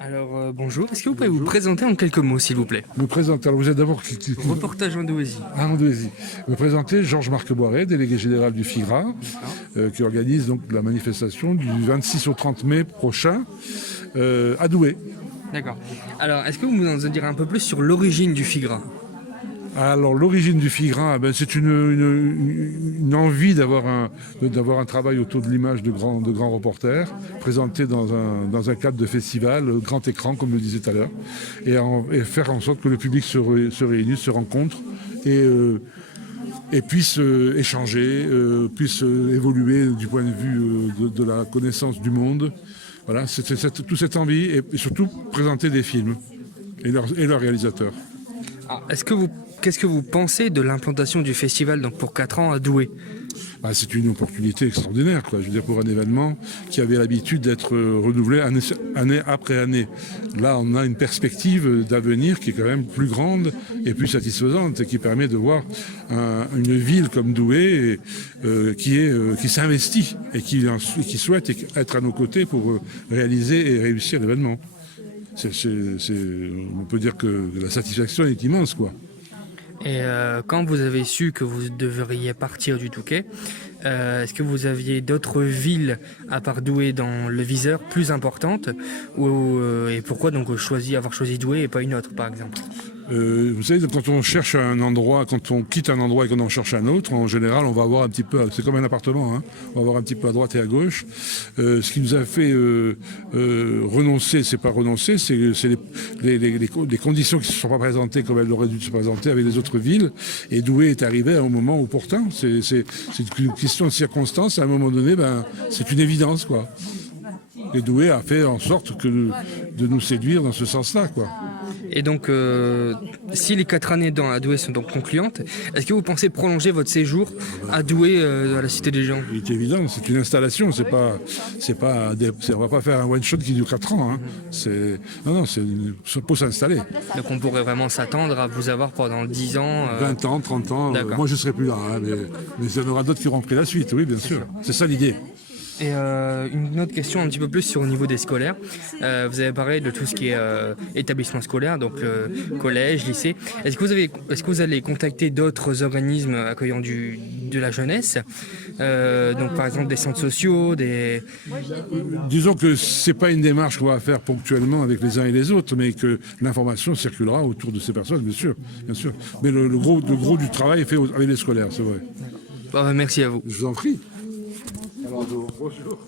Alors bonjour, est-ce que vous pouvez vous présenter en quelques mots s'il vous plaît? Me présenter, alors vous êtes d'abord Reportage Andouésie. Andouésie. Me présenter Georges-Marc Boiret, délégué général du FIGRA, qui organise donc la manifestation du 26 au 30 mai prochain à Douai. D'accord. Alors est-ce que vous nous en direz un peu plus sur l'origine du FIGRA? Alors l'origine du FIGRA, c'est une envie d'avoir un travail autour de l'image de grands reporters, présenté dans un cadre de festival, grand écran comme je le disais tout à l'heure, et faire en sorte que le public se réunisse, se rencontre et puisse échanger, puisse évoluer du point de vue de la connaissance du monde. Voilà, c'est toute cette envie et surtout présenter des films et leurs réalisateurs. Alors, qu'est-ce que vous pensez de l'implantation du festival donc pour 4 ans à Douai? C'est une opportunité extraordinaire, quoi. Je veux dire, pour un événement qui avait l'habitude d'être renouvelé année après année. Là, on a une perspective d'avenir qui est quand même plus grande et plus satisfaisante et qui permet de voir une ville comme Douai qui s'investit et qui souhaite être à nos côtés pour réaliser et réussir l'événement. On peut dire que la satisfaction est immense, quoi. Et quand vous avez su que vous devriez partir du Touquet, est-ce que vous aviez d'autres villes à part Douai dans le viseur plus importantes et pourquoi donc avoir choisi Douai et pas une autre par exemple? Vous savez, quand on cherche un endroit, quand on quitte un endroit et qu'on en cherche un autre, en général, on va avoir un petit peu, c'est comme un appartement, hein, on va avoir un petit peu à droite et à gauche. Ce qui nous a fait renoncer, c'est pas renoncer, c'est les conditions qui ne se sont pas présentées comme elles auraient dû se présenter avec les autres villes. Et Douai est arrivé à un moment opportun. C'est une question de circonstance. À un moment donné, c'est une évidence, quoi. Et Douai a fait en sorte de nous séduire dans ce sens-là, quoi. Et donc, si les 4 années à Douai sont donc concluantes, est-ce que vous pensez prolonger votre séjour à Douai, à la Cité des Géants? Il est évident, c'est une installation, on va pas faire un one-shot qui dure 4 ans. Hein. Non, c'est pour s'installer. Donc on pourrait vraiment s'attendre à vous avoir pendant 10 ans 20 ans, 30 ans, moi je ne serai plus là, hein, mais il y en aura d'autres qui auront pris la suite, oui, bien sûr. C'est ça l'idée. Et une autre question un petit peu plus sur au niveau des scolaires. Vous avez parlé de tout ce qui est établissement scolaire, donc collège, lycée. Est-ce que vous allez contacter d'autres organismes accueillant de la jeunesse, donc par exemple des centres sociaux, Disons que c'est pas une démarche qu'on va faire ponctuellement avec les uns et les autres, mais que l'information circulera autour de ces personnes, bien sûr. Mais le gros du travail est fait avec les scolaires, c'est vrai. Merci à vous. Je vous en prie. Alors, bonjour.